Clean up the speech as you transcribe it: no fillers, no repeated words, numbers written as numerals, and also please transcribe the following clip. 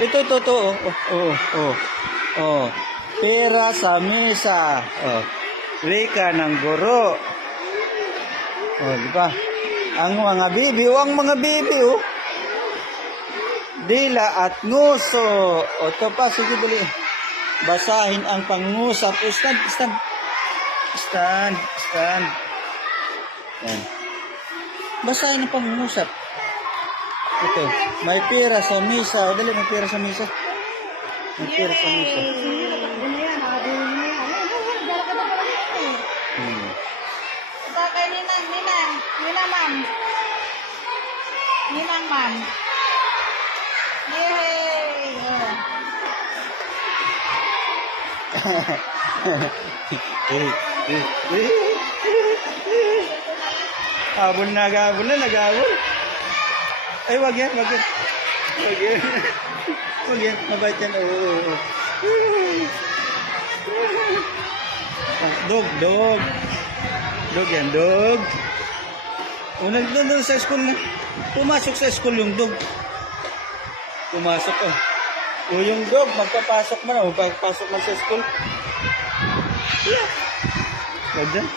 Ito. Oh. Pera sa mesa. Oh. Wika ng guro. Oh, di ba? Ang mga bibi, oh. Dila at nguso. O, ito pa, sige dali. Basahin ang pangusap. O, stand. Yan. Basahin ang pangusap. Ito, may pera sa misa. O, dali, may pera sa misa. May pera sa misa. Ito kay Ninang, ma'am. Yay! Habol na, nag-habol. Ay, wag yan. Mabait yan. Oo. Dog. Dog yan, dog. O, nandun sa school na. Pumasok sa school yung dog. Pumasok, oh. O, yung dog, magpapasok man. O, pagpasok man sa school. Yeah. Wag dyan.